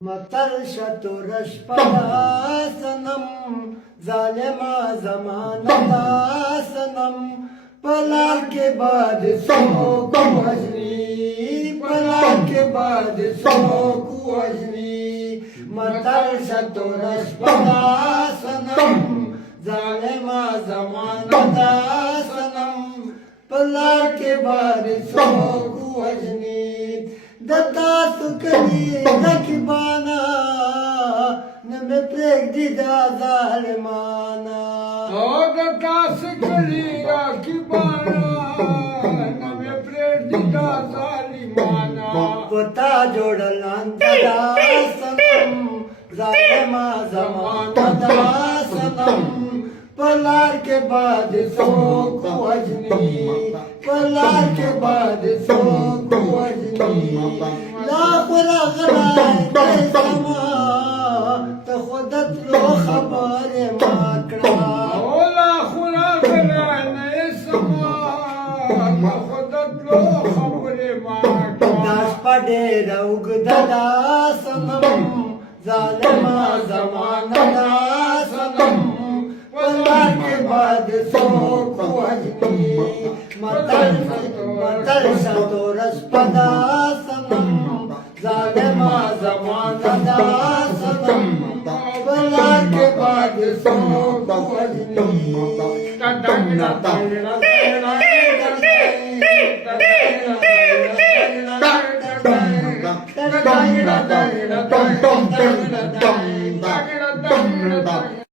مطرشة رشبها سنم ظالم زمانتا سنم پلار کے بعد سو کو وجنی پلار کے بعد سو کو وجنی مطرشة رشبها سنم ظالم زمانتا سنم پلار کے بعد سو کو وجنی دتا سکلی رکبانا نمی پرگدی دا ظالمانا دتا سکلی رکبانا نمی پرگدی دا ظالمانا پتا جوڑلان دا سنم ظالما زمانا دا سنم پلار کے بعد سو کو وجنی پلار کے بعد سو کو وجنی لاخ رغلائی تیسما تخودت لو خبر ماکڑا لاخ رغلائی تیسما تخودت لو خبر ماکڑا داش پڑے روگ ددا سنم ظالما زمانہ دا سنم پلار کے بعد سو کو وجنی مطرشة رشبها سنم ظالما زمانہ دا سنم پلار کے بعد سو کو وجنی